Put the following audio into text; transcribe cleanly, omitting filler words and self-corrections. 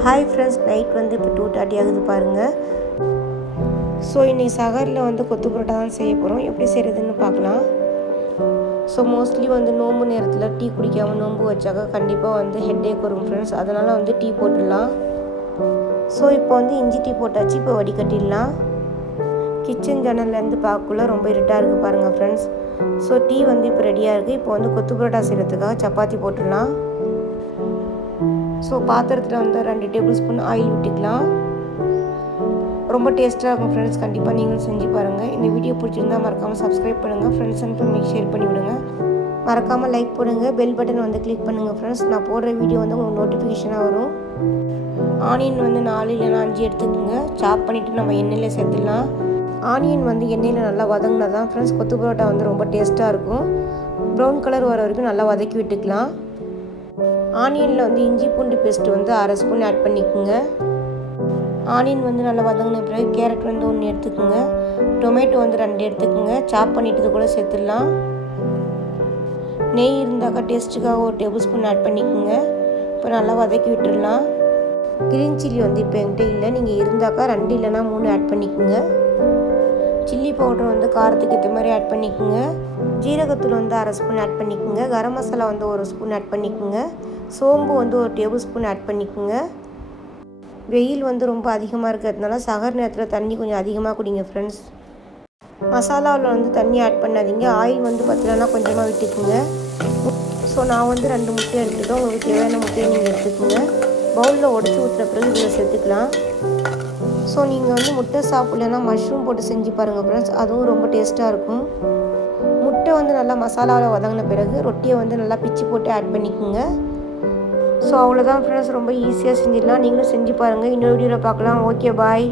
Hi friends, night வந்து இப்போ 2:30 ஆகுது பாருங்கள். ஸோ இன்றைக்கி சகரில் வந்து கொத்து பரோட்டா தான் செய்ய போகிறோம். எப்படி செய்கிறதுன்னு பார்க்கலாம். ஸோ மோஸ்ட்லி வந்து நோம்பு நேரத்தில் டீ குடிக்காமல் நோம்பு வச்சாக்க கண்டிப்பாக வந்து ஹெட்டேக் வரும் ஃப்ரெண்ட்ஸ். அதனால் வந்து டீ போட்டுடலாம். ஸோ இப்போ வந்து இஞ்சி டீ போட்டாச்சு. இப்போ வடிகட்டிடலாம். கிச்சன் ஜன்னல்லேருந்து பார்க்கக்குள்ள ரொம்ப இருட்டாக இருக்குது பாருங்கள் ஃப்ரெண்ட்ஸ். ஸோ டீ வந்து இப்போ ரெடியாக இருக்குது. இப்போ வந்து கொத்து பரோட்டா செய்கிறதுக்காக சப்பாத்தி போட்டுடலாம். ஸோ பாத்திரத்தில் வந்து 2 டேபிள் ஸ்பூன் ஆயில் விட்டுக்கலாம். ரொம்ப டேஸ்ட்டாக இருக்கும் ஃப்ரெண்ட்ஸ். கண்டிப்பாக நீங்களும் செஞ்சு பாருங்கள். இந்த வீடியோ பிடிச்சிருந்தால் மறக்காமல் சப்ஸ்கிரைப் பண்ணுங்கள். ஃப்ரெண்ட்ஸ் அண்ட் ஃபேமிலிக்கு ஷேர் பண்ணி விடுங்க. மறக்காமல் லைக் பண்ணுங்க. பெல் பட்டன் வந்து கிளிக் பண்ணுங்கள் ஃப்ரெண்ட்ஸ். நான் போடுற வீடியோ வந்து உங்களுக்கு நோட்டிஃபிகேஷனாக வரும். ஆனியன் வந்து 4 இல்லைனா 5 எடுத்துக்கோங்க. சாப் பண்ணிவிட்டு நம்ம எண்ணெயில் சேர்த்துடலாம். ஆனியன் வந்து எண்ணெயில் நல்லா வதங்கினா தான் ஃப்ரெண்ட்ஸ் கொத்து பரோட்டா வந்து ரொம்ப டேஸ்ட்டாக இருக்கும். ப்ரௌன் கலர் வர வரைக்கும் நல்லா வதக்கி விட்டுக்கலாம். ஆனியனில் வந்து இஞ்சி பூண்டு பேஸ்ட்டு வந்து 1/2 ஸ்பூன் ஆட் பண்ணிக்கோங்க. ஆனியன் வந்து நல்லா வதங்கின பிறகு கேரட் வந்து 1 எடுத்துக்கோங்க. டொமேட்டோ வந்து 2 எடுத்துக்கோங்க. சாப் பண்ணிட்டு கூட சேர்த்துடலாம். நெய் இருந்தாக்கா டேஸ்ட்டுக்காக 1 டேபிள் ஸ்பூன் ஆட் பண்ணிக்கோங்க. இப்போ நல்லா வதக்கி விட்டுடலாம். க்ரீன் சில்லி வந்து இப்போ என்கிட்ட இல்லை. நீங்கள் இருந்தாக்கா 2 இல்லைனா 3 ஆட் பண்ணிக்கோங்க. சில்லி பவுடர் வந்து காரத்துக்கு ஏற்ற மாதிரி ஆட் பண்ணிக்கோங்க. ஜீரகத்தூள் வந்து 1/2 ஸ்பூன் ஆட் பண்ணிக்கோங்க. கரம் மசாலா வந்து 1 ஸ்பூன் ஆட் பண்ணிக்கோங்க. சோம்பு வந்து 1 டேபிள் ஸ்பூன் ஆட் பண்ணிக்கோங்க. வெயில் வந்து ரொம்ப அதிகமாக இருக்கிறதுனால சகர் நேரத்தில் தண்ணி கொஞ்சம் அதிகமாக குடிங்க ஃப்ரெண்ட்ஸ். மசாலாவில் வந்து தண்ணி ஆட் பண்ணாதீங்க. ஆயில் வந்து பத்தலைன்னா கொஞ்சமாக விட்டுக்குங்க. ஸோ நான் வந்து 2 முட்டை எடுத்துக்கோங்க. உங்களுக்கு தேவையான முட்டையை நீங்கள் எடுத்துக்கோங்க. பவுலில் உடச்சி ஊற்றுற பிறகு இதில் சேர்த்துக்கலாம். ஸோ நீங்கள் வந்து முட்டை சாப்பிட்லன்னா மஷ்ரூம் போட்டு செஞ்சு பாருங்கள் ஃப்ரெண்ட்ஸ். அதுவும் ரொம்ப டேஸ்ட்டாக இருக்கும். முட்டை வந்து நல்லா மசாலாவில் வதங்கின பிறகு ரொட்டியை வந்து நல்லா பிச்சு போட்டு ஆட் பண்ணிக்கோங்க. ஸோ அவ்வளோதான் ஃப்ரெண்ட்ஸ். ரொம்ப ஈஸியாக செஞ்சிடலாம். நீங்களும் செஞ்சு பாருங்கள். இன்னொரு வீடியோவில் பார்க்கலாம். ஓகே, பாய்.